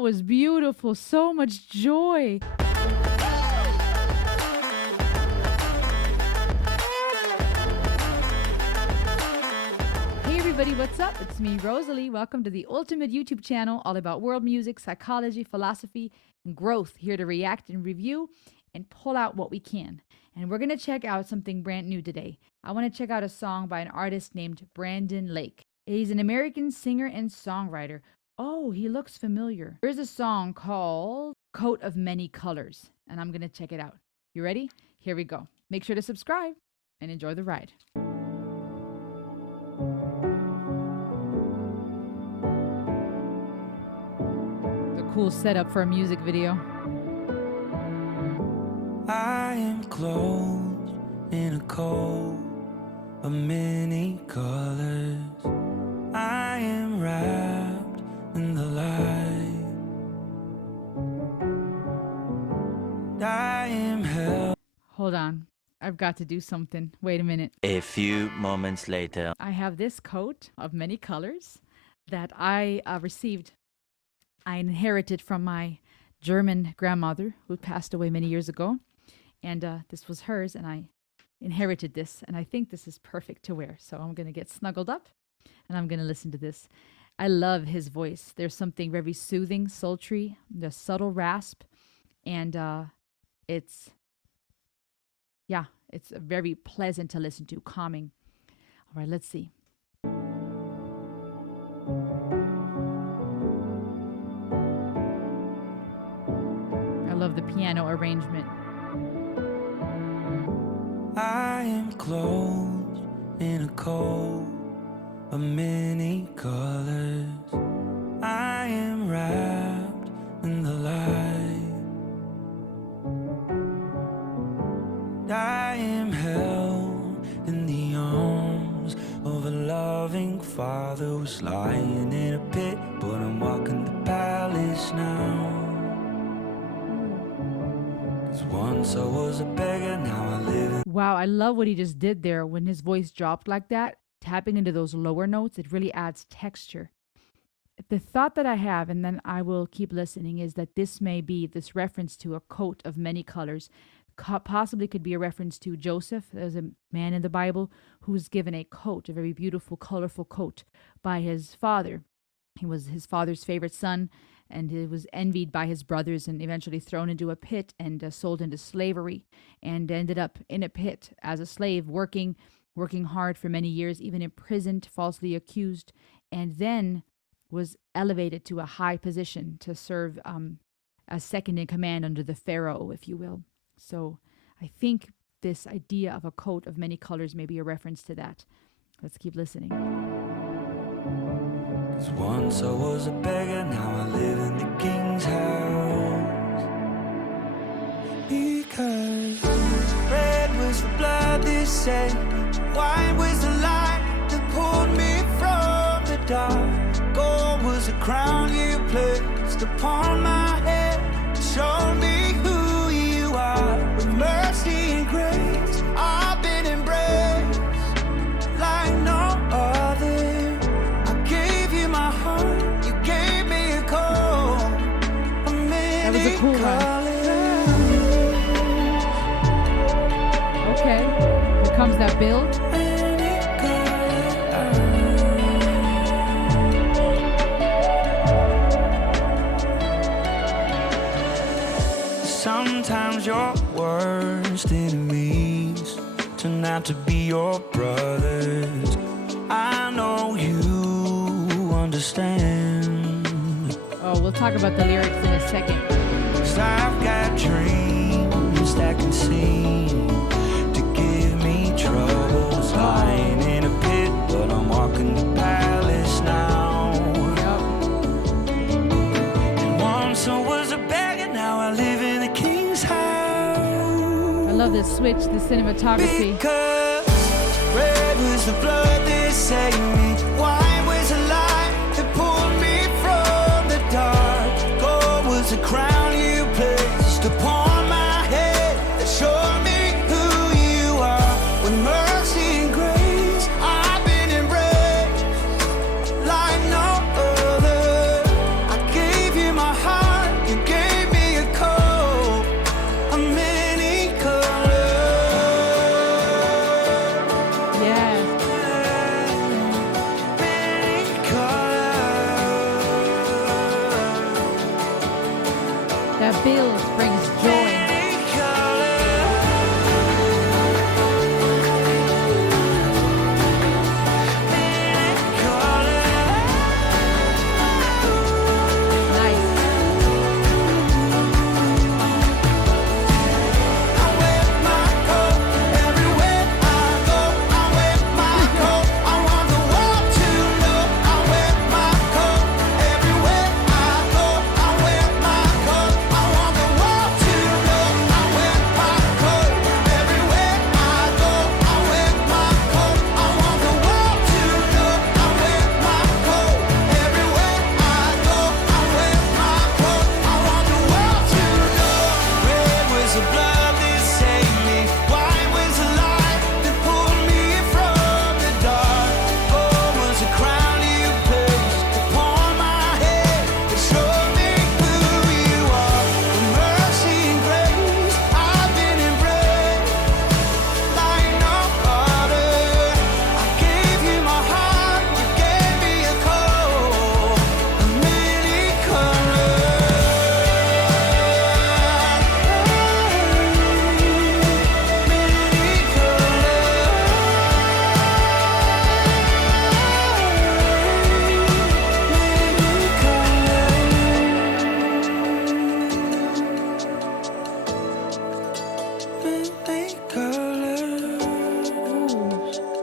That was beautiful. So much joy. Hey everybody, what's up? It's me, Rosalie. Welcome to the ultimate YouTube channel all about world music, psychology, philosophy, and growth. Here to react and review and pull out what we can. And we're going to check out something brand new today. I want to check out a song by an artist named Brandon Lake. He's an American singer and songwriter. Oh, he looks familiar. There's a song called Coat of Many Colors, and I'm going to check it out. You ready? Here we go. Make sure to subscribe and enjoy the ride. It's a cool setup for a music video. I am clothed in a coat of many colors. I am wrapped in the light. I am held. Hold on. I've got to do something. Wait a minute. A few moments later. I have this coat of many colors that I received. I inherited from my German grandmother who passed away many years ago. And this was hers, and I inherited this. And I think this is perfect to wear. So I'm going to get snuggled up, and I'm going to listen to this. I love his voice. There's something very soothing, sultry, the subtle rasp. And it's very pleasant to listen to, calming. All right, let's see. I love the piano arrangement. I am clothed in a coat of many colors. I am wrapped in the light. I am held in the arms of a loving father who's lying in a pit, but I'm walking the palace now. Once I was a beggar, now I live in. Wow, I love what he just did there when his voice dropped like that. Tapping into those lower notes, it really adds texture. The thought that I have, and then I will keep listening, is that this may be this reference to a coat of many colors. Possibly could be a reference to Joseph. There's a man in the Bible who's given a coat, a very beautiful, colorful coat, by his father. He was his father's favorite son, and he was envied by his brothers and eventually thrown into a pit and sold into slavery, and ended up in a pit as a slave, working hard for many years, even imprisoned, falsely accused, and then was elevated to a high position to serve as second in command under the Pharaoh, if you will. So I think this idea of a coat of many colors may be a reference to that. Let's keep listening. Once I was a beggar, now I live in the king's house. Because red was the blood that saved me, white was the light that pulled me from the dark. Gold was the crown you placed upon my head, showed me who you are. With mercy and grace, I've been embraced like no other. That was a cool one. Okay, here comes that build. Sometimes your worst enemies turn out to be your brothers. I know you understand. Oh, we'll talk about the lyrics in a second. 'Cause I've got dreams that can seem to give me troubles. Lying in a pit, but I'm walking the palace now. Yep. And once I was a beggar, now I live in the king's house. I love this switch, the cinematography. Because red was the blood that saved me, white was the light that pulled me from the dark. Gold was the crown you placed upon my head that showed me who you are. With mercy and grace, I've been embraced like no other. I gave you my heart. That bills brings joy.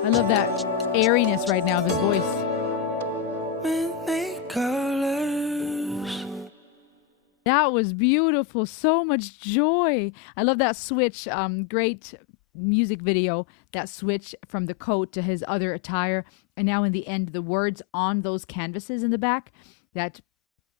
I love that airiness right now of his voice. That was beautiful. So much joy. I love that switch. Great music video. That switch from the coat to his other attire. And now in the end, the words on those canvases in the back that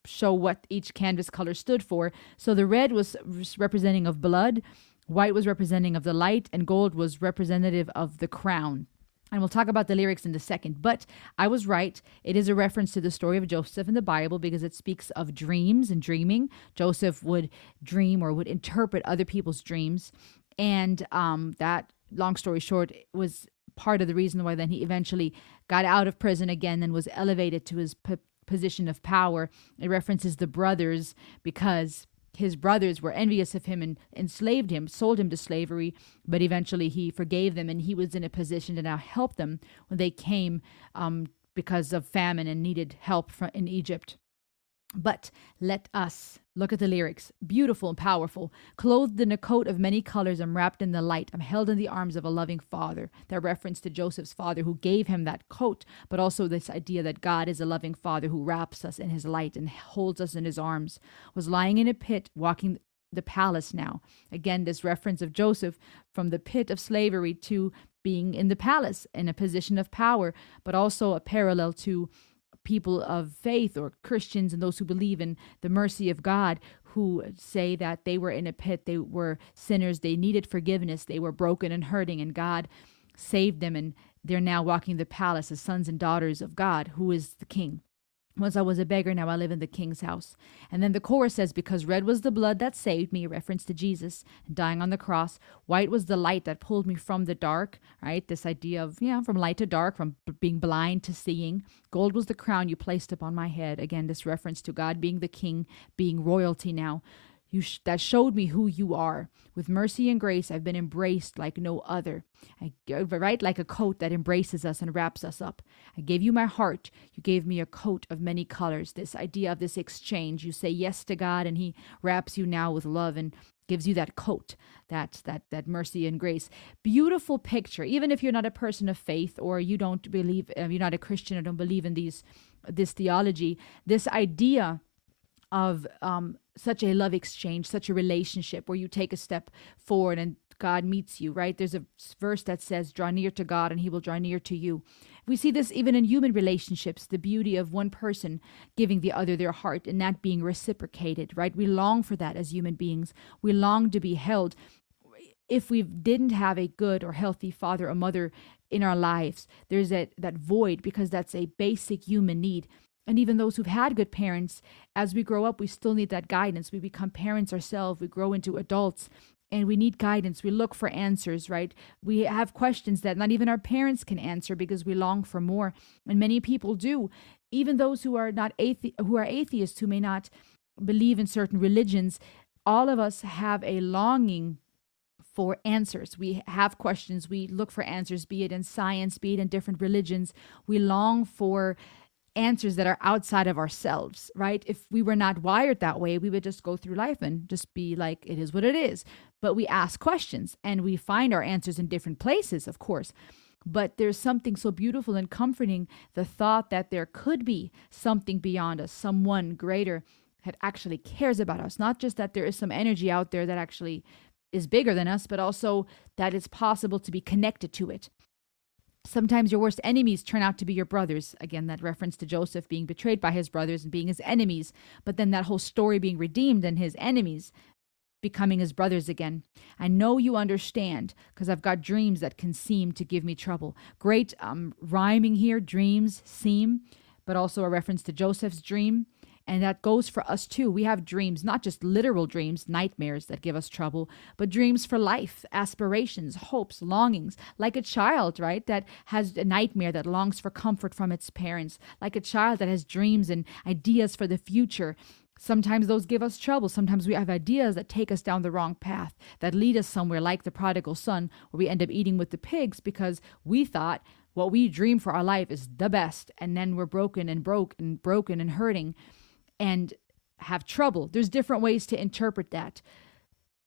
show what each canvas color stood for. So the red was representing of blood, white was representing of the light, and gold was representative of the crown. And we'll talk about the lyrics in a second. But I was right. It is a reference to the story of Joseph in the Bible because it speaks of dreams and dreaming. Joseph would dream or would interpret other people's dreams. And that, long story short, was part of the reason why then he eventually got out of prison again and was elevated to his position of power. It references the brothers because his brothers were envious of him and enslaved him, sold him to slavery, but eventually he forgave them and he was in a position to now help them when they came because of famine and needed help in Egypt. But let us look at the lyrics. Beautiful and powerful. Clothed in a coat of many colors, I'm wrapped in the light. I'm held in the arms of a loving father. That reference to Joseph's father who gave him that coat, but also this idea that God is a loving father who wraps us in his light and holds us in his arms. Was lying in a pit, walking the palace now. Again, this reference of Joseph from the pit of slavery to being in the palace in a position of power, but also a parallel to people of faith or Christians and those who believe in the mercy of God who say that they were in a pit, they were sinners, they needed forgiveness, they were broken and hurting, and God saved them, and they're now walking the palace as sons and daughters of God, who is the King. Once I was a beggar, now I live in the King's house. And then the chorus says, because red was the blood that saved me, a reference to Jesus dying on the cross. White was the light that pulled me from the dark, right? This idea of, from light to dark, from being blind to seeing. Gold was the crown you placed upon my head. Again, this reference to God being the King, being royalty now. That showed me who you are. With mercy and grace, I've been embraced like no other. Right? Like a coat that embraces us and wraps us up. I gave you my heart. You gave me a coat of many colors. This idea of this exchange. You say yes to God and he wraps you now with love and gives you that coat, that mercy and grace. Beautiful picture. Even if you're not a person of faith or you don't believe, you're not a Christian or don't believe in this theology, this idea of such a love exchange, such a relationship where you take a step forward and God meets you, right? There's a verse that says, draw near to God and he will draw near to you. We see this even in human relationships, the beauty of one person giving the other their heart and that being reciprocated, right? We long for that as human beings. We long to be held. If we didn't have a good or healthy father or mother in our lives, there's that void because that's a basic human need. And even those who've had good parents, as we grow up, we still need that guidance. We become parents ourselves. We grow into adults and we need guidance. We look for answers, right? We have questions that not even our parents can answer because we long for more. And many people do. Even those who are not who are atheists, who may not believe in certain religions, all of us have a longing for answers. We have questions. We look for answers, be it in science, be it in different religions. We long for answers that are outside of ourselves, right? If we were not wired that way, we would just go through life and just be like, it is what it is. But we ask questions and we find our answers in different places, of course. But there's something so beautiful and comforting, the thought that there could be something beyond us, someone greater that actually cares about us. Not just that there is some energy out there that actually is bigger than us, but also that it's possible to be connected to it. Sometimes your worst enemies turn out to be your brothers. Again, that reference to Joseph being betrayed by his brothers and being his enemies, but then that whole story being redeemed and his enemies becoming his brothers again. I know you understand because I've got dreams that can seem to give me trouble. Great rhyming here, dreams, seem, but also a reference to Joseph's dream. And that goes for us too. We have dreams, not just literal dreams, nightmares that give us trouble, but dreams for life, aspirations, hopes, longings, like a child, right? That has a nightmare that longs for comfort from its parents, like a child that has dreams and ideas for the future. Sometimes those give us trouble. Sometimes we have ideas that take us down the wrong path, that lead us somewhere like the prodigal son, where we end up eating with the pigs because we thought what we dream for our life is the best. And then we're broken and hurting and have trouble. There's different ways to interpret that.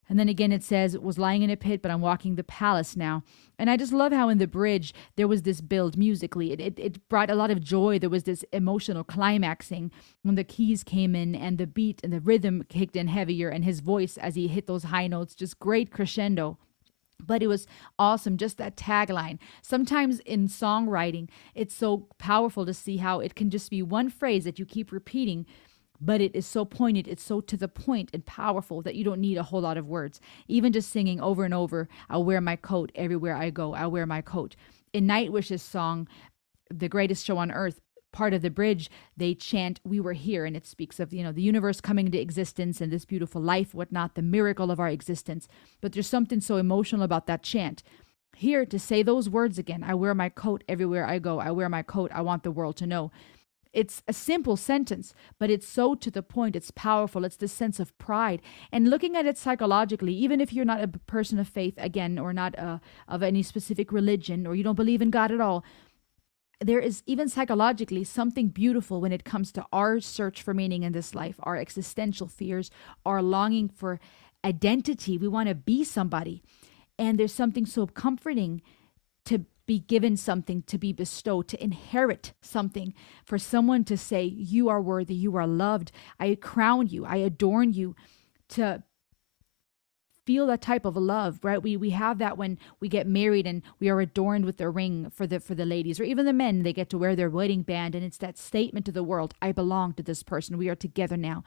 And then again, it says, it was lying in a pit, but I'm walking the palace now. And I just love how in the bridge, there was this build musically. It brought a lot of joy. There was this emotional climaxing when the keys came in and the beat and the rhythm kicked in heavier and his voice as he hit those high notes, just great crescendo. But it was awesome, just that tagline. Sometimes in songwriting, it's so powerful to see how it can just be one phrase that you keep repeating, but it is so pointed, it's so to the point and powerful that you don't need a whole lot of words. Even just singing over and over, I'll wear my coat everywhere I go, I'll wear my coat. In Nightwish's song, The Greatest Show on Earth, part of the bridge, they chant, we were here, and it speaks of, the universe coming into existence and this beautiful life, whatnot, the miracle of our existence. But there's something so emotional about that chant. Here, to say those words again, I wear my coat everywhere I go, I wear my coat, I want the world to know. It's a simple sentence, but it's so to the point. It's powerful. It's this sense of pride. And looking at it psychologically, even if you're not a person of faith, again, or not of any specific religion, or you don't believe in God at all, there is even psychologically something beautiful when it comes to our search for meaning in this life, our existential fears, our longing for identity. We want to be somebody. And there's something so comforting to be given something, to be bestowed, to inherit something, for someone to say, you are worthy, you are loved, I crown you, I adorn you, to feel that type of love, right? We have that when we get married and we are adorned with the ring for the ladies, or even the men, they get to wear their wedding band, and it's that statement to the world, I belong to this person, we are together now.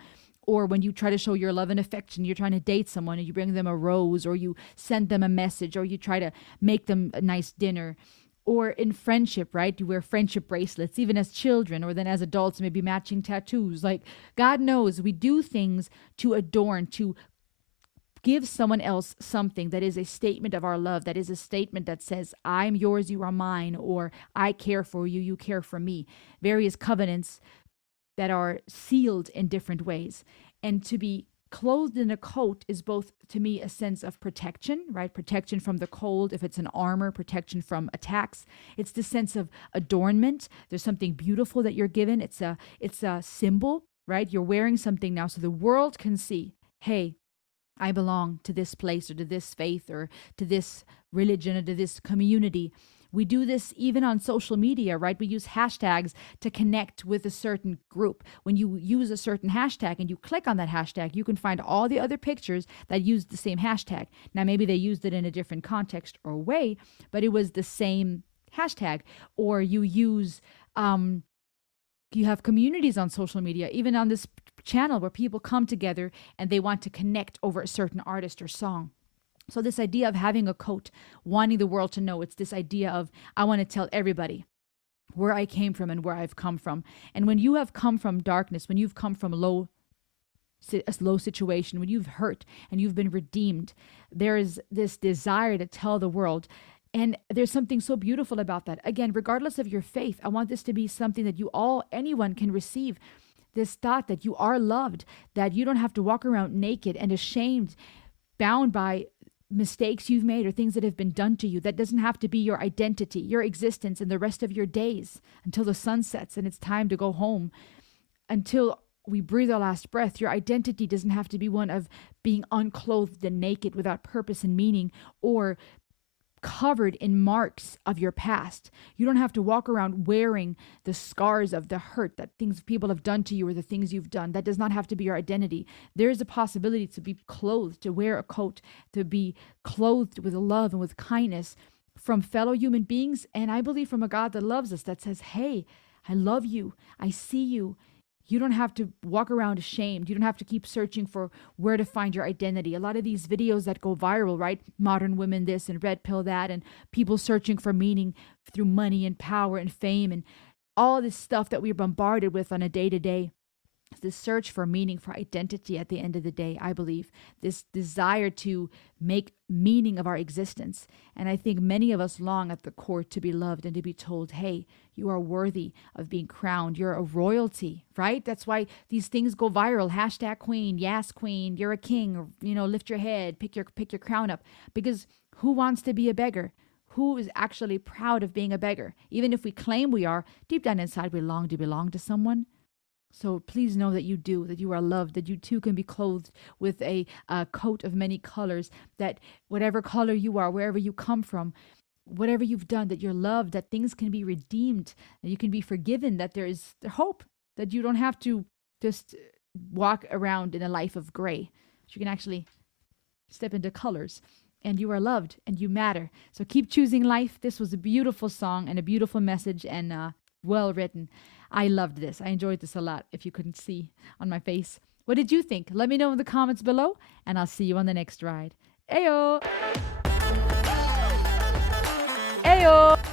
Or when you try to show your love and affection, you're trying to date someone and you bring them a rose, or you send them a message, or you try to make them a nice dinner. Or in friendship, right? You wear friendship bracelets, even as children, or then as adults, maybe matching tattoos. Like, God knows we do things to adorn, to give someone else something that is a statement of our love, that is a statement that says, I'm yours, you are mine, or I care for you, you care for me. Various covenants that are sealed in different ways. And to be clothed in a coat is both, to me, a sense of protection, right? Protection from the cold. If it's an armor, protection from attacks. It's the sense of adornment. There's something beautiful that you're given. It's a symbol, right? You're wearing something now so the world can see, hey, I belong to this place, or to this faith, or to this religion, or to this community. We do this even on social media, right? We use hashtags to connect with a certain group. When you use a certain hashtag and you click on that hashtag, you can find all the other pictures that use the same hashtag. Now, maybe they used it in a different context or way, but it was the same hashtag. Or you use, you have communities on social media, even on this channel, where people come together and they want to connect over a certain artist or song. So this idea of having a coat, wanting the world to know, it's this idea of, I want to tell everybody where I came from and where I've come from. And when you have come from darkness, when you've come from a low situation, when you've hurt and you've been redeemed, there is this desire to tell the world. And there's something so beautiful about that. Again, regardless of your faith, I want this to be something that anyone can receive. this thought that you are loved, that you don't have to walk around naked and ashamed, bound by mistakes you've made or things that have been done to you. That doesn't have to be your identity, your existence, and the rest of your days until the sun sets and it's time to go home. Until we breathe our last breath, your identity doesn't have to be one of being unclothed and naked without purpose and meaning, or covered in marks of your past. You don't have to walk around wearing the scars of the hurt that things people have done to you or the things you've done. That does not have to be your identity. There is a possibility to be clothed, to wear a coat, to be clothed with love and with kindness from fellow human beings. And I believe from a God that loves us, that says, hey, I love you. I see you. You don't have to walk around ashamed. You don't have to keep searching for where to find your identity. A lot of these videos that go viral, right? Modern women this and red pill that, and people searching for meaning through money and power and fame and all this stuff that we're bombarded with on a day-to-day. This search for meaning, for identity at the end of the day, I believe. This desire to make meaning of our existence. And I think many of us long at the core to be loved and to be told, hey, you are worthy of being crowned. You're a royalty, right? That's why these things go viral. Hashtag queen, yes queen, you're a king, or, lift your head, pick your crown up. Because who wants to be a beggar? Who is actually proud of being a beggar? Even if we claim we are, deep down inside we long to belong to someone. So please know that you do, that you are loved, that you too can be clothed with a coat of many colors, that whatever color you are, wherever you come from, whatever you've done, that you're loved, that things can be redeemed, that you can be forgiven, that there is hope, that you don't have to just walk around in a life of gray. You can actually step into colors. And you are loved and you matter. So keep choosing life. This was a beautiful song and a beautiful message and well written. I loved this. I enjoyed this a lot, if you couldn't see on my face. What did you think? Let me know in the comments below, and I'll see you on the next ride. Ayo! Ayo!